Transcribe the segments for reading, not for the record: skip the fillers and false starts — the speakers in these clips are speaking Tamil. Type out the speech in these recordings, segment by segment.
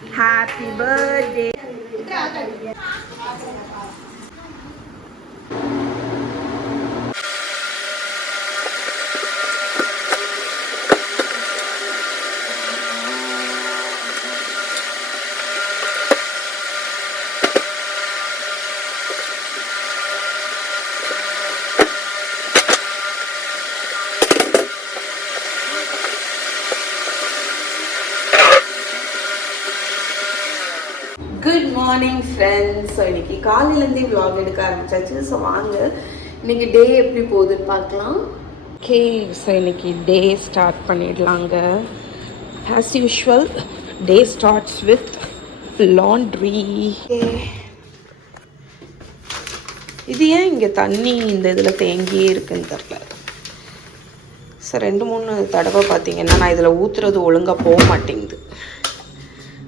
Happy birthday. Good morning friends. So இன்றைக்கி காலையிலேருந்தே விலாக் எடுக்க ஆரம்பிச்சாச்சு. ஸோ வாங்க இன்றைக்கி டே எப்படி போகுதுன்னு பார்க்கலாம். ஓகே, ஸோ இன்றைக்கி டே ஸ்டார்ட் பண்ணிடலாங்க. As usual day starts with laundry. இது ஏன் இங்கே தண்ணி இந்த இதில் தேங்கியே இருக்குன்னு தெரில. ஸோ 2-3 தடவை பார்த்தீங்கன்னா நான் இதில் ஊற்றுறது ஒழுங்காக போக மாட்டேங்குது.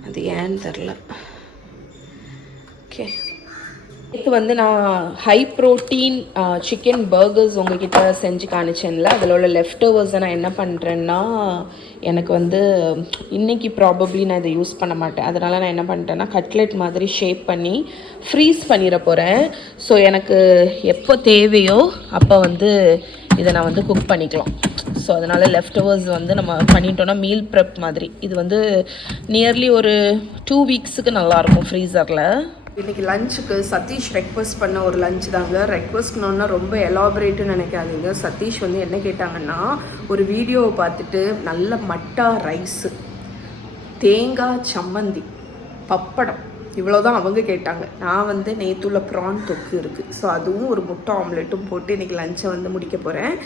அது ஏன்னு தெரில. ஓகே, இதுக்கு வந்து நான் ஹை ப்ரோட்டீன் சிக்கன் பர்கர்ஸ் உங்ககிட்ட செஞ்சு காணிச்சேன்ல, அதில் உள்ள லெஃப்ட் ஓவர்ஸை நான் என்ன பண்ணுறேன்னா, எனக்கு வந்து இன்றைக்கி ப்ராபப்ளி நான் இதை யூஸ் பண்ண மாட்டேன். அதனால் நான் என்ன பண்ணிட்டேன்னா கட்லெட் மாதிரி ஷேப் பண்ணி ஃப்ரீஸ் பண்ணிட போகிறேன். ஸோ எனக்கு எப்போ தேவையோ அப்போ வந்து இதை நான் வந்து குக் பண்ணிக்கலாம். ஸோ அதனால் லெஃப்ட் ஓவர்ஸ் வந்து நம்ம பண்ணிட்டோன்னா மீல் ப்ரெப் மாதிரி. இது வந்து நியர்லி ஒரு 2 வீக்ஸுக்கு நல்லாயிருக்கும் ஃப்ரீசரில். இன்றைக்கி லஞ்சுக்கு சதீஷ் ரெக்வஸ்ட் பண்ண ஒரு லஞ்ச் தாங்க. ரெக்வஸ்ட்னோன்னா ரொம்ப எலாபரேட்டுன்னு நினைக்காதீங்க. சதீஷ் வந்து என்ன கேட்டாங்கன்னா, ஒரு வீடியோவை பார்த்துட்டு நல்ல மட்டா ரைஸு, தேங்காய் சம்மந்தி, பப்படம், இவ்வளோதான் அவங்க கேட்டாங்க. நான் வந்து நேற்றுள்ள ப்ரான் தொக்கு இருக்குது, ஸோ அதுவும் ஒரு முட்டை ஆம்லெட்டும் போட்டு இன்றைக்கி லஞ்சை வந்து முடிக்க போகிறேன்.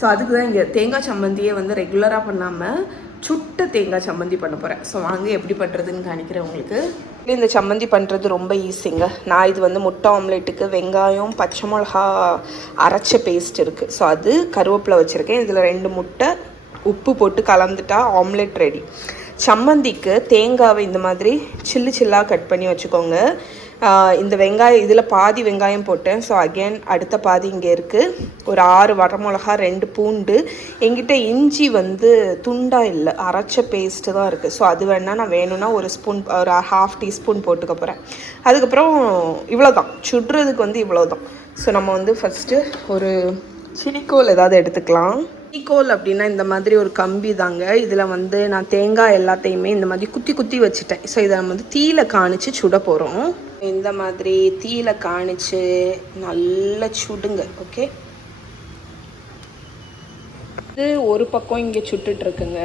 ஸோ அதுக்கு தான் இங்கே தேங்காய் சம்மந்தியே வந்து ரெகுலராக பண்ணாமல் சுட்ட தேங்காய் சம்மந்தி பண்ண போகிறேன். ஸோ வாங்க எப்படி பண்ணுறதுன்னு காணிக்கிறேன் உங்களுக்கு. இந்த சம்மந்தி பண்ணுறது ரொம்ப ஈஸிங்க. நான் இது வந்து முட்டை ஆம்லேட்டுக்கு வெங்காயம் பச்சை மிளகா அரைச்ச பேஸ்ட் இருக்குது. ஸோ அது கருவேப்பிலை வச்சுருக்கேன். இதில் 2 முட்டை உப்பு போட்டு கலந்துட்டா ஆம்லேட் ரெடி. சம்மந்திக்கு தேங்காவை இந்த மாதிரி சில்லாக கட் பண்ணி வச்சுக்கோங்க. இந்த வெங்காயம் இதில் பாதி வெங்காயம் போட்டேன். ஸோ அகெயின் அடுத்த பாதி இங்கே இருக்குது. ஒரு 6 வரமிளகா, 2 பூண்டு. எங்கிட்ட இஞ்சி வந்து துண்டாக இல்லை, அரைச்ச பேஸ்ட்டு தான் இருக்குது. ஸோ அது வேணால் நான் வேணும்னா ஒரு ஸ்பூன், ஒரு 1/2 டீஸ்பூன் போட்டுக்க போகிறேன். அதுக்கப்புறம் இவ்வளோ தான், சுடுறதுக்கு வந்து இவ்வளோ தான். ஸோ நம்ம வந்து ஃபஸ்ட்டு ஒரு சினிக்கோல் ஏதாவது எடுத்துக்கலாம். சினிக்கோல் அப்படின்னா இந்த மாதிரி ஒரு கம்பி தாங்க. இதில் வந்து நான் தேங்காய் எல்லாத்தையுமே இந்த மாதிரி குத்தி வச்சுட்டேன். ஸோ இதை நம்ம வந்து தீயில காணிச்சு சுட போகிறோம். இந்த மாதிரி தீயில காணிச்சு நல்லா சுடுங்க. ஓகே, இது ஒரு பக்கம் இங்கே சுட்டுட்ருக்குங்க.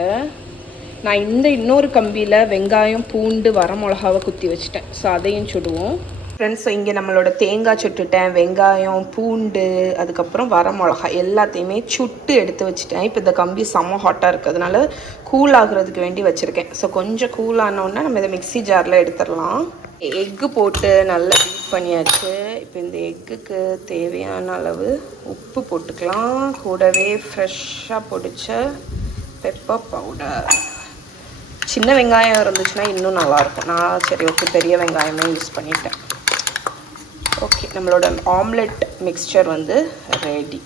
நான் இன்னொரு கம்பியில் வெங்காயம் பூண்டு வரமிளகாவை குத்தி வச்சுட்டேன். ஸோ அதையும் சுடுவோம் ஃப்ரெண்ட்ஸ். இங்கே நம்மளோட தேங்காய் சுட்டுட்டேன், வெங்காயம் பூண்டு அதுக்கப்புறம் வரமிளகா எல்லாத்தையுமே சுட்டு எடுத்து வச்சுட்டேன். இப்போ இந்த கம்பி செம்ம ஹாட்டாக இருக்கிறதுனால கூல் ஆகுறதுக்கு வேண்டி வச்சுருக்கேன். ஸோ கொஞ்சம் கூல் ஆனோன்னா நம்ம இதை மிக்ஸி ஜாரில் எடுத்துடலாம். எக்கு போட்டு நல்லா பீட் பண்ணியாச்சு. இப்போ இந்த எக்குக்கு தேவையான அளவு உப்பு போட்டுக்கலாம். கூடவே ஃப்ரெஷ்ஷாக பொடிச்ச பெப்பர் பவுடர். சின்ன வெங்காயம் இருந்துச்சுன்னா இன்னும் நல்லாயிருக்கும். நான் சரி ஓகே பெரிய வெங்காயமே யூஸ் பண்ணிட்டேன். ஓகே, நம்மளோட ஆம்லெட் மிக்ஸ்சர் வந்து ரெடி.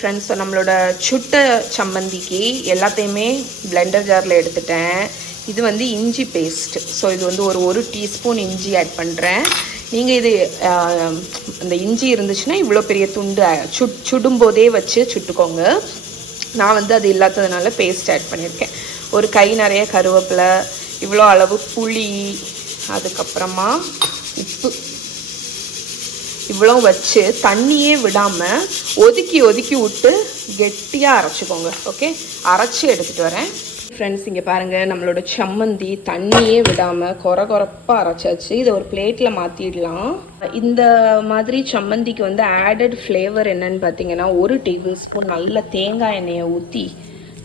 ஃப்ரெண்ட்ஸ், ஸோ நம்மளோட சுட்ட சம்மந்திக்கு எல்லாத்தையுமே பிளெண்டர் ஜாரில் எடுத்துட்டேன். இது வந்து இஞ்சி பேஸ்ட்டு. ஸோ இது வந்து ஒரு டீஸ்பூன் இஞ்சி ஆட் பண்ணுறேன். நீங்கள் இது இந்த இஞ்சி இருந்துச்சுன்னா இவ்வளோ பெரிய துண்டு சுடும்போதே வச்சு சுட்டுக்கோங்க. நான் வந்து அது இல்லாததுனால பேஸ்ட் ஆட் பண்ணியிருக்கேன். ஒரு கை நிறைய கருவேப்பிலை, இவ்வளோ அளவு புளி, அதுக்கப்புறமா உப்பு, இவ்வளோ வச்சு தண்ணியே விடாமல் ஒதுக்கி விட்டு கெட்டியாக அரைச்சிக்கோங்க. ஓகே, அரைச்சி எடுத்துகிட்டு வரேன். ஃப்ரெண்ட்ஸ், இங்கே பாருங்கள், நம்மளோட சம்மந்தி தண்ணியே விடாமல் கொரப்பாக அரைச்சாச்சு. இதை ஒரு பிளேட்டில் மாற்றிடலாம். இந்த மாதிரி சம்மந்திக்கு வந்து ஆடட் ஃப்ளேவர் என்னன்னு பார்த்தீங்கன்னா, 1 டேபிள் ஸ்பூன் நல்ல தேங்காய் எண்ணெயை ஊற்றி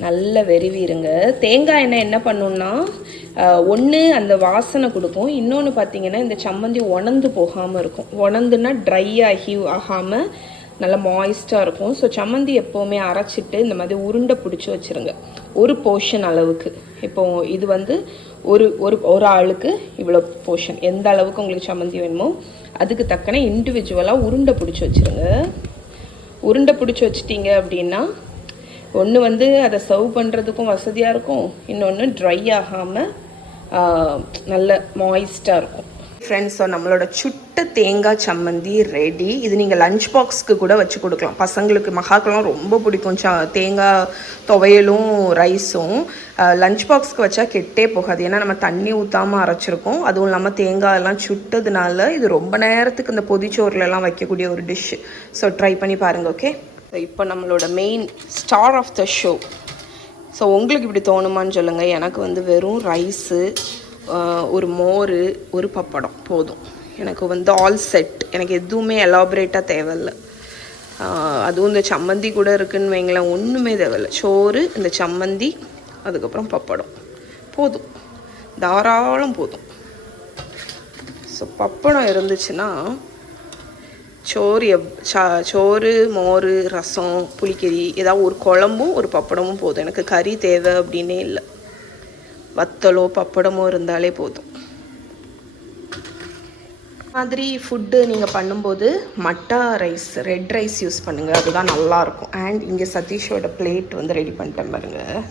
நல்ல வெறிவிருங்க. தேங்காய் எண்ணெய் என்ன பண்ணுன்னா, ஒன்று அந்த வாசனை கொடுக்கும், இன்னொன்று பார்த்தீங்கன்னா இந்த சம்மந்தி உணர்ந்து போகாமல் இருக்கும். உணர்ந்துன்னா ட்ரை ஆகாமல் நல்லா மாய்ஸ்டாக இருக்கும். ஸோ சம்மந்தி எப்போவுமே அரைச்சிட்டு இந்த மாதிரி உருண்டை பிடிச்சி வச்சுருங்க, ஒரு போர்ஷன் அளவுக்கு. இப்போது இது வந்து ஒரு ஆளுக்கு இவ்வளோ போர்ஷன், எந்த அளவுக்கு உங்களுக்கு சம்மந்தி வேணுமோ அதுக்கு தக்கன இண்டிவிஜுவலாக உருண்டை பிடிச்சி வச்சுருங்க. உருண்டை பிடிச்சி வச்சிட்டிங்க அப்படின்னா ஒன்று வந்து அதை சர்வ் பண்ணுறதுக்கும் வசதியாக இருக்கும், இன்னொன்று ட்ரை ஆகாமல் நல்ல மாய்ஸ்டாக இருக்கும் ஃப்ரெண்ட்ஸ். ஸோ நம்மளோட சுட்ட தேங்காய் சம்மந்தி ரெடி. இது நீங்கள் லஞ்ச் பாக்ஸ்க்கு கூட வச்சு கொடுக்கலாம். பசங்களுக்கு மகாக்கெல்லாம் ரொம்ப பிடிக்கும் தேங்காய் துவையலும் ரைஸும். லஞ்ச் பாக்ஸ்க்கு வச்சா கெட்டே போகாது, ஏன்னா நம்ம தண்ணி ஊற்றாமல் அரைச்சிருக்கோம். அதுவும் இல்லாமல் தேங்காய் எல்லாம் சுட்டதுனால இது ரொம்ப நேரத்துக்கு இந்த பொதிச்சோறுலலாம் வைக்கக்கூடிய ஒரு டிஷ்ஷு. ஸோ ட்ரை பண்ணி பாருங்கள். ஓகே, ஸோ இப்போ நம்மளோட main star of the show. So உங்களுக்கு இப்படி தோணுமான்னு சொல்லுங்கள். எனக்கு வந்து வெறும் ரைஸு, ஒரு மோர், ஒரு பப்படம் போதும். எனக்கு வந்து ஆல் செட். எனக்கு எதுவுமே எலாபரேட்டாக தேவையில்லை. அதுவும் இந்த சம்மந்தி கூட இருக்குதுன்னு வைங்களேன், ஒன்றுமே தேவையில்லை. சோறு, இந்த சம்மந்தி, அதுக்கப்புறம் பப்படம் போதும், தாராளம் போதும். ஸோ பப்படம் இருந்துச்சுன்னா சோறு, மோர், ரசம், புளிக்கறி, ஏதாவது ஒரு குழம்பும் ஒரு பப்படமும் போதும். எனக்கு கறி தேவை அப்படின்னே இல்லை. வத்தலோ பப்படமோ இருந்தாலே போதும். மாதிரி ஃபுட்டு நீங்கள் பண்ணும்போது மட்டா ரைஸ், ரெட் ரைஸ் யூஸ் பண்ணுங்கள், அதுதான் நல்லாயிருக்கும். அண்ட் இங்கே சதீஷோட பிளேட் வந்து ரெடி பண்ணிட்டேன் பாருங்கள்.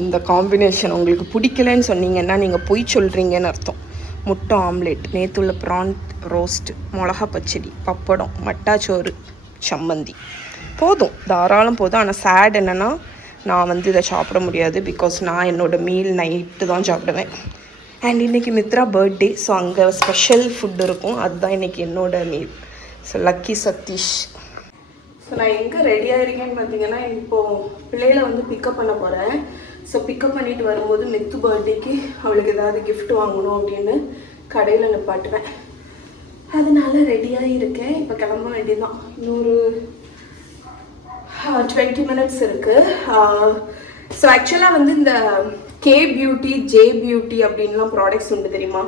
இந்த காம்பினேஷன் உங்களுக்கு பிடிக்கலன்னு சொன்னீங்கன்னா நீங்கள் பொய் சொல்கிறீங்கன்னு அர்த்தம். முட்டை ஆம்லேட், நேற்றுள்ள ப்ரான் ரோஸ்ட், மிளகா பச்சடி, பப்படம், மட்டாச்சோறு, சம்மந்தி போதும், தாராளம் போதும். ஆனால் சேட் என்னென்னா நான் வந்து இதை சாப்பிட முடியாது. பிகாஸ் நான் என்னோடய மீல் நைட்டு தான் சாப்பிடுவேன். அண்ட் இன்றைக்கி மித்ரா பர்த்டே. ஸோ அங்கே ஸ்பெஷல் ஃபுட் இருக்கும், அதுதான் இன்றைக்கி என்னோடய meal. So lucky Satish. So நான் எங்கே ரெடியாக இருக்கேன்னு பார்த்தீங்கன்னா, இப்போது பிள்ளைகளை வந்து பிக்கப் பண்ண போகிறேன். ஸோ பிக்கப் பண்ணிட்டு வரும்போது மித்து பர்த்டேக்கு அவளுக்கு ஏதாவது கிஃப்ட் வாங்கணும் அப்படின்னு கடையில் நிப்பாட்டுவேன். அதனால ரெடியாக இருக்கேன். இப்போ கிளம்ப வேண்டியதுதான். இன்னொரு 20 minutes இருக்குது. ஸோ ஆக்சுவலாக வந்து இந்த கே பியூட்டி, ஜே பியூட்டி அப்படின்லாம் ப்ராடக்ட்ஸ் உண்டு தெரியுமா?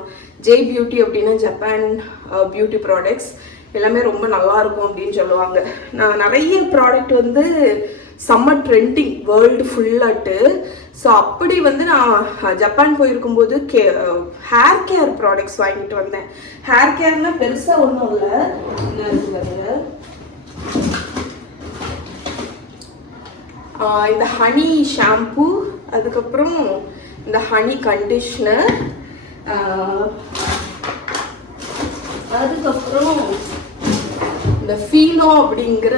ஜே பியூட்டி அப்படின்னா ஜப்பான் பியூட்டி ப்ராடக்ட்ஸ் எல்லாமே ரொம்ப நல்லாயிருக்கும் அப்படின்னு சொல்லுவாங்க. நான் நிறைய ப்ராடக்ட் வந்து சம்மர் ட்ரெண்டிங் வேர்ல்டு ஃபுல்லாட்டு. ஸோ அப்படி வந்து நான் ஜப்பான் போயிருக்கும்போது ஹேர் கேர் ப்ராடக்ட்ஸ் வாங்கிட்டு வந்தேன். ஹேர் கேர்னால் பெருசாக ஒன்றும் இல்லை. இந்த ஹனி ஷாம்பு, அதுக்கப்புறம் இந்த ஹனி கண்டிஷ்னர், அதுக்கப்புறம் இந்த ஃபீனோ அப்படிங்கிற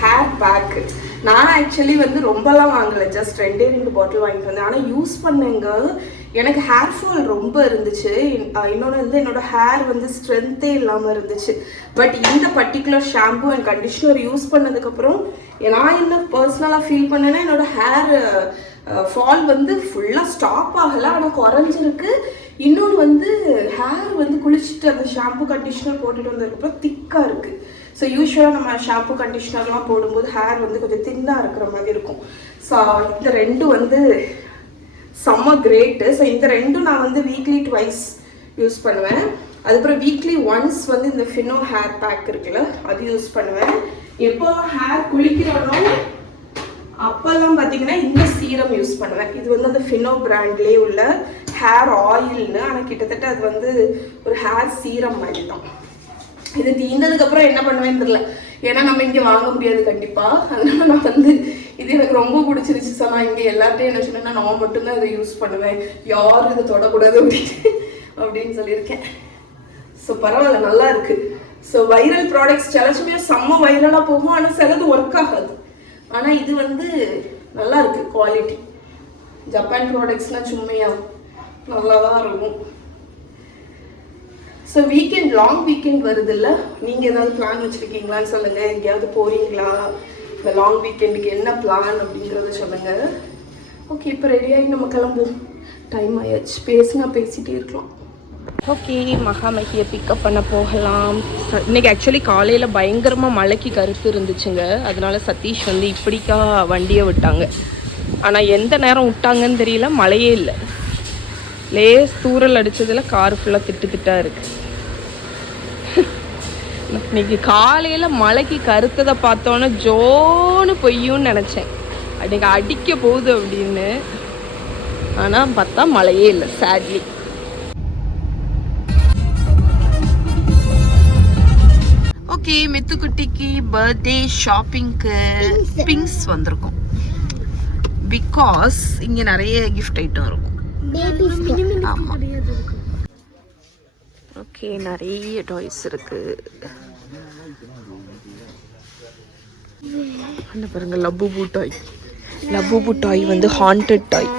ஹேர் பேக்கு. நான் ஆக்சுவலி வந்து ரொம்பலாம் வாங்கலை, ஜஸ்ட் 2 பாட்டில் வாங்கிட்டு வந்தேன். ஆனால் யூஸ் பண்ணேங்க, எனக்கு ஹேர் ஃபால் ரொம்ப இருந்துச்சு. இன்னொன்று வந்து என்னோட ஹேர் வந்து ஸ்ட்ரென்த்தே இல்லாமல் இருந்துச்சு. பட் இந்த particular shampoo and conditioner use பண்ணதுக்கப்புறம் நான் என்ன பர்சனலாக ஃபீல் பண்ணேன்னா, என்னோட ஹேர் ஃபால் வந்து ஃபுல்லாக ஸ்டாப் ஆகலை, ஆனால் குறைஞ்சிருக்கு. இன்னொன்று வந்து ஹேர் வந்து குளிச்சுட்டு அந்த ஷாம்பு கண்டிஷ்னர் போட்டுட்டு வந்ததுக்கப்புறம் திக்காக இருக்குது. ஸோ யூஸ்வலாக நம்ம ஷாம்பு கண்டிஷ்னர்லாம் போடும்போது ஹேர் வந்து கொஞ்சம் தின்னாக இருக்கிற மாதிரி இருக்கும். ஸோ இந்த ரெண்டும் வந்து செம்ம கிரேட்டு. ஸோ இந்த ரெண்டும் நான் வந்து வீக்லி 2 யூஸ் பண்ணுவேன். அதுக்கப்புறம் வீக்லி ஒன்ஸ் வந்து இந்த ஃபினோ ஹேர் பேக் இருக்குல்ல, அது யூஸ் பண்ணுவேன். எப்போ ஹேர் குளிக்கிறோனோ அப்போல்லாம் பார்த்தீங்கன்னா இந்த சீரம் யூஸ் பண்ணுவேன். இது வந்து அந்த ஃபினோ பிராண்ட்லேயே உள்ள ஹேர் ஆயில்னு, ஆனால் கிட்டத்தட்ட அது வந்து ஒரு ஹேர் சீரம் மாதிரி தான். இது தீர்ந்ததுக்கப்புறம் என்ன பண்ணுவேன்னு தெரியல, ஏன்னா நம்ம இங்கே வாங்க முடியாது கண்டிப்பாக. அதனால நான் வந்து இது எனக்கு ரொம்ப பிடிச்சிருச்சு. ஸோ நான் இங்கே எல்லார்ட்டையும் என்ன சொன்னேன்னா, நான் மட்டும்தான் இதை யூஸ் பண்ணுவேன், யாரும் இதை தொடக்கூடாது அப்படின்னு சொல்லியிருக்கேன். ஸோ பரவாயில்ல, நல்லா இருக்கு. ஸோ வைரல் ப்ராடக்ட்ஸ் சில சமயம் செம்ம வைரலாக போகும், ஆனால் சிலது ஒர்க் ஆகாது. ஆனால் இது வந்து நல்லா இருக்கு குவாலிட்டி. ஜப்பான் ப்ராடக்ட்ஸ்லாம் சும்மையா நல்லா தான் இருக்கும். ஸோ வீக்கெண்ட், லாங் வீக்கெண்ட் வருது இல்லை, நீங்கள் ஏதாவது பிளான் வச்சுருக்கீங்களான்னு சொல்லுங்கள். எங்கேயாவது போகிறீங்களா? இந்த லாங் வீக்கெண்டுக்கு என்ன பிளான் அப்படிங்கிறத சொல்லுங்கள். ஓகே, இப்போ ரெடியாகி நம்ம கிளம்புவோம். டைம் ஆயாச்சு. பேசிகிட்டே இருக்கலாம். ஓகே, மகாமகியை பிக்கப் பண்ண போகலாம். இன்றைக்கி ஆக்சுவலி காலையில் பயங்கரமாக மழைக்கு கருத்து இருந்துச்சுங்க. அதனால சதீஷ் வந்து இப்படிக்கா வண்டியை விட்டாங்க. ஆனால் எந்த நேரம் விட்டாங்கன்னு தெரியல, மழையே இல்லை. லேஸ் தூரல் அடித்ததில் கார் ஃபுல்லாக திட்டாக இருக்குது. இன்னைக்கு காலையில் மழைக்கு கருத்ததை பார்த்தோன்னே ஜோன்னு பொய்யும்னு நினச்சேன், அன்றைக்கி அடிக்க போகுது அப்படின்னு. ஆனால் பார்த்தா மழையே இல்லை, சேட்லி. ஓகே, மித்துக்குட்டிக்கு பர்த்டே ஷாப்பிங்க்கு பிங்ஸ் வந்திருக்கும். பிகாஸ் இங்கே நிறைய கிஃப்ட் ஐட்டம் இருக்கும். ஓகே, நிறைய டாய்ஸ் இருக்கு. என்ன பாருங்க, லப்பூபு டாய். லப்பூபு டாய் வந்து ஹாண்டட் டாய்.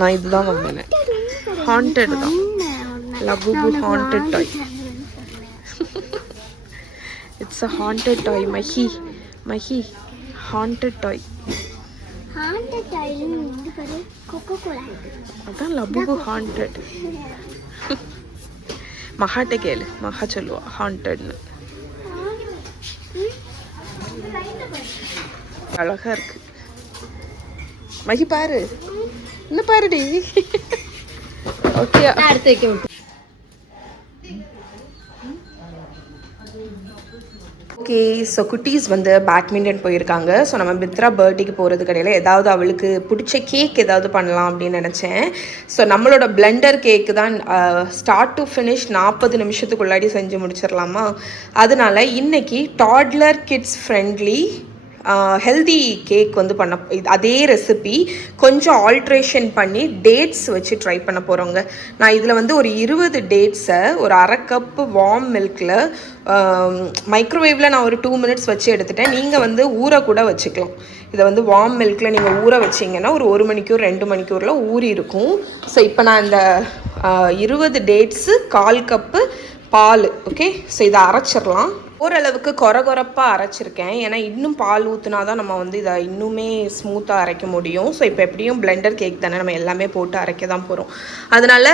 நான் இதுதான் வாங்கினேன். ஹாண்டட் தான். Labubu haunted toy. It's a haunted toy. Mahi haunted toy. அதான் லப்பூபு ஹாண்டட். மகாட்ட கேளு, மகா சொல்லுவா ஹாண்டட்னு. அழகா இருக்கு. மகி பாரு, என்ன பாருடி. ஓகே, அடுத்து வைக்க விட்டு. ஓகே, ஸோ குட்டீஸ் வந்து பேட்மிண்டன் போயிருக்காங்க. ஸோ நம்ம மித்ரா பர்த்டேக்கு போகிறது கிடையாது, ஏதாவது அவளுக்கு பிடிச்ச கேக் ஏதாவது பண்ணலாம் அப்படின்னு நினச்சேன். ஸோ நம்மளோட பிளெண்டர் கேக்கு தான் ஸ்டார்ட் டு ஃபினிஷ் 40 நிமிஷத்துக்குள்ளாடி செஞ்சு முடிச்சிடலாமா. அதனால இன்னைக்கு toddler kids friendly healthy cake வந்து பண்ண, அதே ரெசிபி கொஞ்சம் ஆல்ட்ரேஷன் பண்ணி டேட்ஸ் வச்சு ட்ரை பண்ண போகிறோங்க. நான் இதில் வந்து ஒரு 20 டேட்ஸை ஒரு 1/2 கப்பு வார்ம் மில்கில் மைக்ரோவேவில் நான் ஒரு 2 மினிட்ஸ் வச்சு எடுத்துட்டேன். நீங்கள் வந்து ஊற கூட வச்சுக்கலாம். இதை வந்து வார்ம் மில்கில் நீங்கள் ஊற வச்சிங்கன்னா ஒரு 1 மணிக்கூர் 2 மணிக்கூரில் ஊறி இருக்கும். ஸோ இப்போ நான் இந்த 20 டேட்ஸு 1/4 கப்பு பால். ஓகே, ஸோ இதை அரைச்சிடலாம். ஓரளவுக்கு கொரகொரப்பாக அரைச்சிருக்கேன், ஏன்னா இன்னும் பால் ஊற்றினா தான் நம்ம வந்து இதை இன்னுமே ஸ்மூத்தாக அரைக்க முடியும். ஸோ இப்போ எப்படியும் பிளெண்டர் கேக் தானே, நம்ம எல்லாமே போட்டு அரைக்க தான் போகிறோம். அதனால்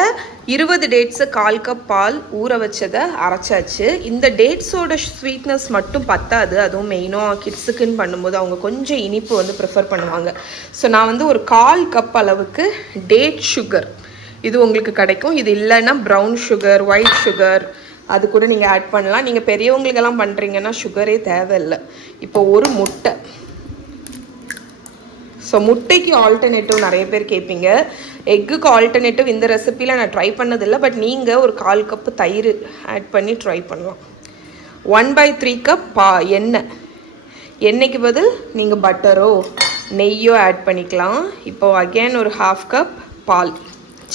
20 டேட்ஸு 1/4 கப் பால் ஊற வச்சதை அரைச்சாச்சு. இந்த டேட்ஸோட ஸ்வீட்னஸ் மட்டும் பத்தாது, அதுவும் மெயினாக கிட்ஸுக்குன்னு பண்ணும்போது அவங்க கொஞ்சம் இனிப்பு வந்து ப்ரிஃபர் பண்ணுவாங்க. ஸோ நான் வந்து ஒரு 1/4 கப் அளவுக்கு டேட் சுகர், இது உங்களுக்கு கிடைக்கும். இது இல்லைன்னா ப்ரௌன் சுகர், ஒயிட் சுகர் அது கூட நீங்கள் ஆட் பண்ணலாம். நீங்கள் பெரியவங்களுக்கெல்லாம் பண்ணுறீங்கன்னா சுகரே தேவையில்லை. இப்போ ஒரு முட்டை. ஸோ முட்டைக்கு ஆல்டர்னேட்டிவ் நிறைய பேர் கேட்பீங்க. எக்குக்கு ஆல்டர்னேட்டிவ் இந்த ரெசிப்பியில் நான் ட்ரை பண்ணதில்லை, பட் நீங்கள் ஒரு 1/4 கப்பு தயிர் ஆட் பண்ணி ட்ரை பண்ணலாம். 1/3 கப் எண்ணெய்க்கு பதில் நீங்கள் பட்டரோ நெய்யோ ஆட் பண்ணிக்கலாம். இப்போது அகெயின் ஒரு 1/2 கப் பால்.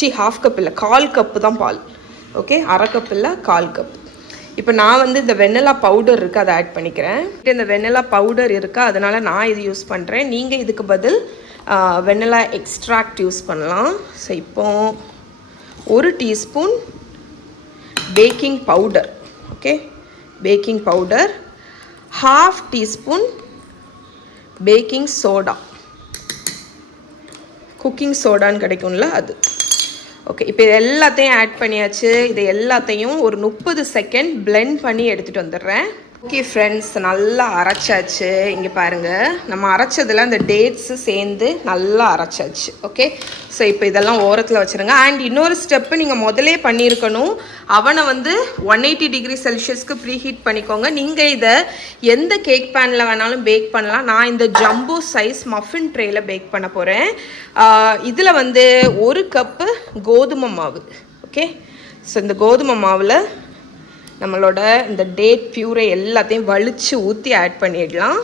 1/2 கப் இல்லை, 1/4 கப்பு தான் பால். ஓகே, 1/2 கப் இல்லை, 1/4 கப். இப்போ நான் வந்து இந்த வெண்ணிலா பவுடர் இருக்குது, அதை ஆட் பண்ணிக்கிறேன். இந்த வெண்ணிலா பவுடர் இருக்குது, அதனால் நான் இது யூஸ் பண்ணுறேன். நீங்கள் இதுக்கு பதில் வெண்ணிலா எக்ஸ்ட்ராக்ட் யூஸ் பண்ணலாம். ஸோ இப்போ 1 teaspoon baking powder. Okay, baking powder, 1/2 teaspoon baking soda, cooking சோடான்னு கிடைக்கும்ல அது. ஓகே, இப்போ இது எல்லாத்தையும் ஆட் பண்ணியாச்சு. இது எல்லாத்தையும் ஒரு 30 செகண்ட் பிளெண்ட் பண்ணி எடுத்துகிட்டு வந்துடுறேன். ஓகே ஃப்ரெண்ட்ஸ், நல்லா அரைச்சாச்சு. இங்கே பாருங்கள், நம்ம அரைச்சதில் அந்த டேட்ஸு சேர்ந்து நல்லா அரைச்சாச்சு. ஓகே, ஸோ இப்போ இதெல்லாம் ஓரத்தில் வச்சுருங்க. அண்ட் இன்னொரு ஸ்டெப்பு நீங்கள் முதலே பண்ணியிருக்கணும், அவனை வந்து 180 டிகிரி செல்சியஸ்க்கு ப்ரீ ஹீட் பண்ணிக்கோங்க. நீங்கள் இதை எந்த கேக் பேனில் வேணாலும் பேக் பண்ணலாம். நான் இந்த ஜம்போ சைஸ் மஃபின் ட்ரேயில் பேக் பண்ண போகிறேன். இதில் வந்து 1 கப்பு கோதுமை மாவு. ஓகே, ஸோ இந்த கோதுமை மாவில் நம்மளோட இந்த டேட் பியூரை எல்லாத்தையும் வலிச்சு ஊற்றி ஆட் பண்ணிடலாம்.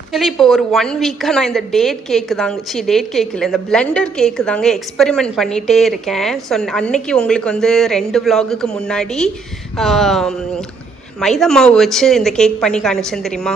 ஆக்சுவலி இப்போ ஒரு 1 வீக்காக நான் இந்த டேட் கேக் இல்லை, இந்த பிளெண்டர் கேக்கு தாங்க எக்ஸ்பெரிமெண்ட் பண்ணிகிட்டே இருக்கேன். ஸோ அன்னைக்கு உங்களுக்கு வந்து 2 vlogக்கு முன்னாடி மைதா மாவு வச்சு இந்த கேக் பண்ணி காணிச்சேன் தெரியுமா.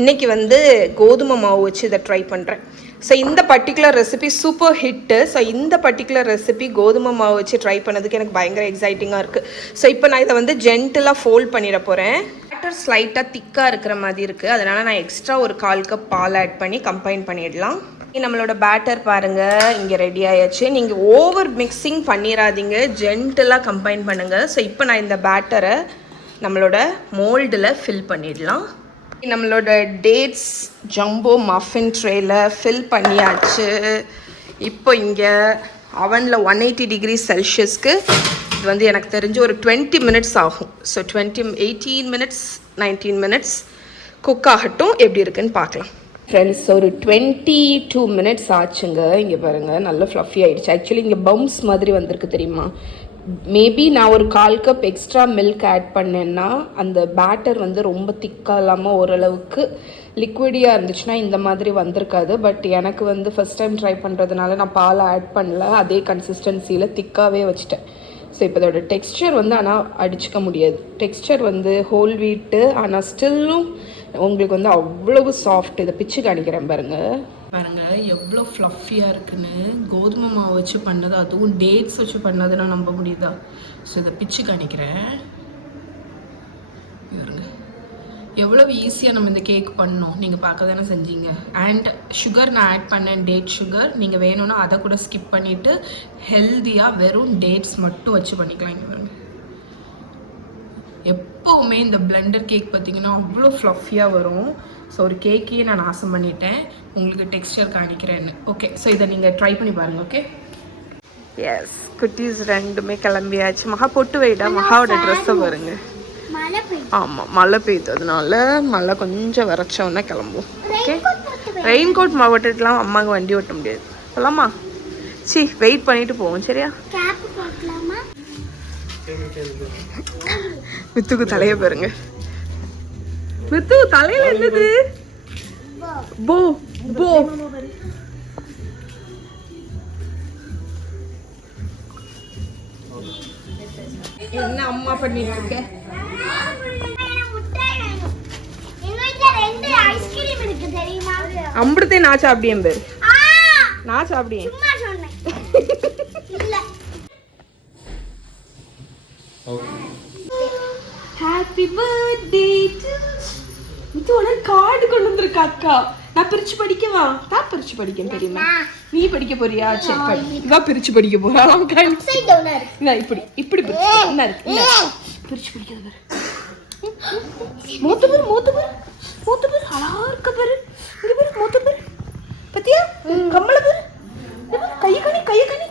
இன்றைக்கி வந்து கோதுமை மாவு வச்சு இதை ட்ரை பண்ணுறேன். ஸோ இந்த particular recipe super hit. So இந்த பர்டிகுலர் ரெசிபி கோதுமை மாவு வச்சு ட்ரை பண்ணதுக்கு எனக்கு பயங்கர எக்ஸைட்டிங்காக இருக்குது. ஸோ இப்போ நான் இதை வந்து ஜென்டிலாக ஃபோல்ட் பண்ணிட போகிறேன். பேட்டர் ஸ்லைட்டாக திக்காக இருக்கிற மாதிரி இருக்குது, அதனால் நான் எக்ஸ்ட்ரா ஒரு 1/4 கப் பால் ஆட் பண்ணி கம்பைன் பண்ணிடலாம். நம்மளோட பேட்டர் பாருங்கள் இங்கே ரெடி ஆயாச்சு. நீங்கள் ஓவர் மிக்சிங் பண்ணிடாதீங்க, ஜென்டிலாக கம்பைன் பண்ணுங்கள். ஸோ இப்போ நான் இந்த பேட்டரை நம்மளோட மோல்டில் ஃபில் பண்ணிடலாம். நம்மளோட டேட்ஸ் ஜம்போ மஃபின் ட்ரேயில் ஃபில் பண்ணியாச்சு. இப்போ இங்கே அவனில் 180 டிகிரி செல்சியஸ்க்கு இது வந்து எனக்கு தெரிஞ்சு ஒரு 20 மினிட்ஸ் ஆகும். ஸோ 18 மினிட்ஸ் 19 மினிட்ஸ் குக் ஆகட்டும், எப்படி இருக்குன்னு பார்க்கலாம். ஃப்ரெண்ட்ஸ், ஒரு 22 மினிட்ஸ் ஆச்சுங்க. இங்கே பாருங்கள், நல்லா ஃப்ளஃபி ஆகிடுச்சு. ஆக்சுவலி இங்கே பம்ப்ஸ் மாதிரி வந்திருக்கு தெரியுமா, மேபி நான் ஒரு 1/4 கப் எக்ஸ்ட்ரா மில்க் ஆட் பண்ணேன்னா அந்த பேட்டர் வந்து ரொம்ப திக்காக இல்லாமல் ஓரளவுக்கு லிக்விடியாக இருந்துச்சுன்னா இந்த மாதிரி வந்திருக்காது. பட் எனக்கு வந்து ஃபஸ்ட் டைம் ட்ரை பண்ணுறதுனால நான் பாலை ஆட் பண்ணல, அதே கன்சிஸ்டன்சியில் திக்காகவே வச்சுட்டேன். ஸோ இப்போ இதோட டெக்ஸ்சர் வந்து ஆனால் அடிச்சுக்க முடியாது. டெக்ஸ்சர் வந்து ஹோல் வீட்டு, ஆனால் ஸ்டில்லும் உங்களுக்கு வந்து அவ்வளவு சாஃப்ட். இதை பிச்சு காணிக்கிறேன் பாருங்கள் எவ்வளோ ஃப்ளஃபியாக இருக்குன்னு. கோதுமை மாவு வச்சு பண்ணது, அதுவும் டேட்ஸ் வச்சு பண்ணதுன்னா நம்ப முடியுதா? ஸோ இதை பிச்சு காணிக்கிறேன் பாருங்க. எவ்வளவு ஈஸியாக நம்ம இந்த கேக் பண்ணோம், நீங்கள் பார்க்க தானே செஞ்சீங்க. அண்ட் சுகர் நான் ஆட் பண்ணேன், டேட் சுகர். நீங்கள் வேணும்னா அதை கூட ஸ்கிப் பண்ணிவிட்டு ஹெல்த்தியாக வெறும் டேட்ஸ் மட்டும் வச்சு பண்ணிக்கலாம். இங்கே பாருங்க, எப்போவுமே இந்த பிளெண்டர் கேக் பார்த்திங்கன்னா அவ்வளோ ஃப்ளஃபியாக வரும். ஸோ ஒரு கேக்கையே நான் நாசம் பண்ணிட்டேன், உங்களுக்கு டெக்ஸ்டர் காணிக்கிறேன்னு. ஓகே, ஸோ இதை நீங்கள் ட்ரை பண்ணி பாருங்கள். ஓகே, எஸ் குட்டீஸ் ரெண்டுமே கிளம்பியாச்சு. மகா பொட்டு வைடா, மகாவோட ட்ரெஸ்ஸை பாருங்க. ஆமாம், மழை பெய்ததுனால மழை கொஞ்சம் வரைச்சோன்னா கிளம்புவோம். ஓகே, ரெயின் கோட் மாவட்டத்துலாம் அம்மாவுக்கு வண்டி ஓட்ட முடியாது. போலாமா? சி வெயிட் பண்ணிட்டு போவோம். சரியா? மித்துக்கு தலைய பாருங்க. மித்து தலையில என்னது? போ போ. என்ன அம்மா பண்ணிட்டு இருக்க? அம்புடத்தே நான் சாப்பிடியேன் பேர், நான் சாப்பிடியேன். ஹாப்பி பர்த்டே டு இது. உனக்கு கார்டு கொண்டு வந்திருக்கா அக்கா. நான் பிரிச்சு படிக்கவா? நான் பிரிச்சு படிக்கேன் தெரியுமா? நீ படிக்க போறியா? சரி படி. இவா பிரிச்சு படிக்க போறா. இப்படி இப்படி பிரிச்சு படிக்கிறது. மூத்த பேர் மூத்த பேர் மூத்த பேர் அழகா இருக்க பேரு. இது பேரு மூத்த பேர் பத்தியா? கம்மல பேரு கைய கனி கைய கனி.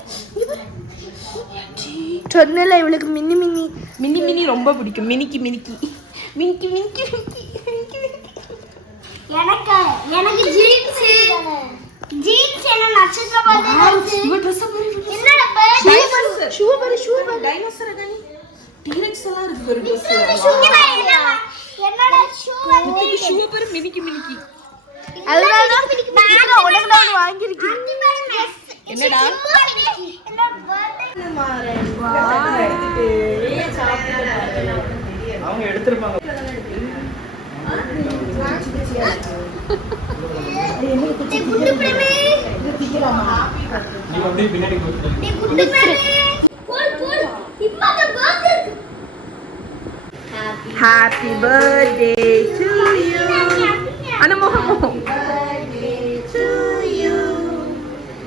சொன்னல இவளுக்கு மினி மினி மினி மினி ரொம்ப பிடிக்கும். மினிக்கி மினிக்கி மினிக்கி மினிக்கி மினிக்கி. எனக்கு எனக்கு ஜீன்ஸ் ஜீன்ஸ் என்ன நட்சத்திர மாதிரி இவ Dress பாரு. என்னடா பாரு ஷூ பாரு டைனோசர் காணி டீரெக்ஸ் எல்லாம் இருக்கு ஒரு Dress. என்னடா ஷூ வந்து ஷூ பாரு மினிக்கி மினிக்கி. அதனால தான் மினிக்கி மினிக்கி உனக்கு நான் வாங்கி இருக்கேன். என்னடா என்னோட பர்த்டே மாறேன் எடுத்துட்டு சாப்பிட்டு அவங்க எடுத்துப்பாங்க. Happy birthday to you. Ano mo? To you.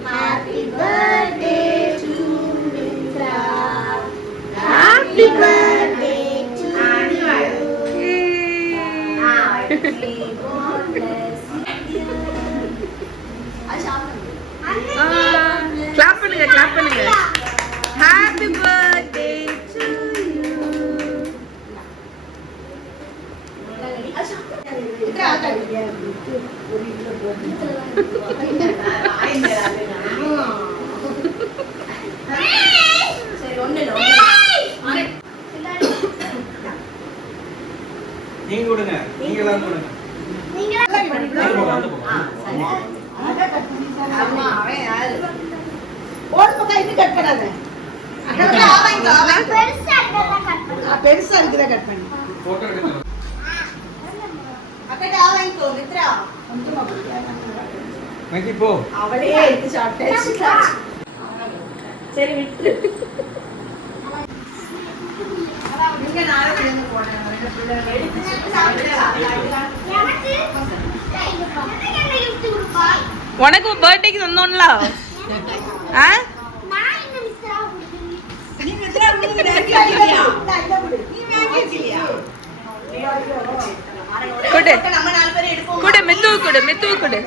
Happy birthday to Mitra. Happy birthday to you. Clap பண்ணுங்க, clap பண்ணுங்க. Happy birthday to you. நீங்க கொடுங்க, நீங்க எல்லாம் கொடுங்க. நீங்க அம்மா அவன் யாரு? ஒரு பக்கம் இது கட் பண்ணாத. அக்கா ஆவாங்க பெருசா இருக்கதா கட் பண்ணு. பெருசா இருக்கதா கட் பண்ணு. போட்டோ எடுங்க. அக்கா ஆவாங்க மித்ரா. கொஞ்சமா போடு. மகி போ. அவளே எடுத்து சாப்பிட்டே. சரி விட்டு. நீங்க நாளை எழுந்து போடுங்க. ரெண்டு பிள்ளைங்க எடுத்து சாப்பிடுங்க. உனக்கு பர்த்டேக்கு வந்தோம்ல. ஆ நான் இந்த மிஸ்ரா கொடுத்தேன். நீ மிஸ்ரா கொடுத்தீங்க. நீ வாங்கிட்டியா? குடு. நம்ம நாலு பேர் எடுப்போம். குடு மித்து குடு மித்து குடு.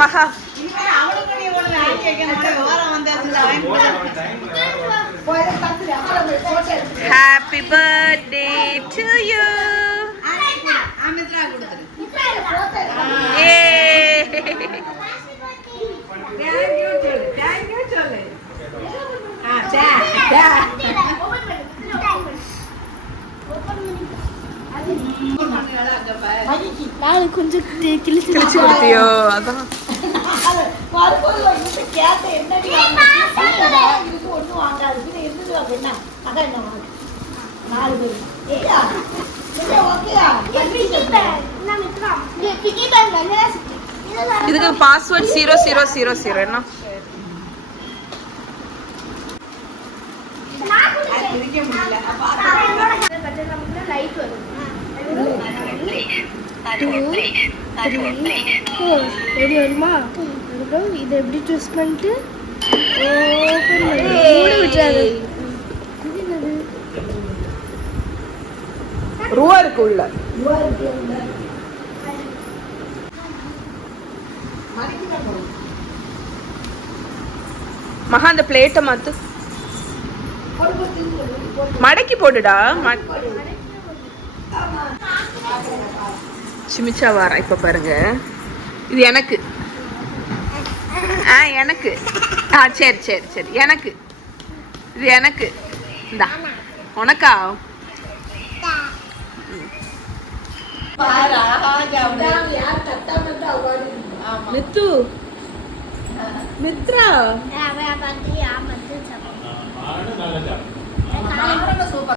மகா அவளுக்கு நீ ஒன்னு வாங்கி கேக்கணும். வாரம் வந்தாச்சுல போய் பத்துல அவளை போட்டோ எடுத்து. Happy birthday to you. ஆ மிஸ்ரா கொடுத்துரு. Thank you, Chole. Ah, நான் கொஞ்சம் கிழிச்சு கிழிச்சு கொடுத்தியோ அதான் இதுக்கு பாஸ்வேர்ட் 0000 என்ன லைட் வரும் எப்படி வருமா அதுக்கப்புறம் இதை எப்படி சூஸ் பண்ணிட்டு ஓப்பன் விட்டுறாரு ரூவா இருக்கு உள்ள மகா அந்த பிளேட்டை மாத்து மடக்கி போடுடா சிமிச்சா வாரா இப்ப பாருங்க இது எனக்கு எனக்கு சரி சரி சரி எனக்கு இது எனக்கு இந்தா உனக்கா மித்து மித்ரா சூப்பர்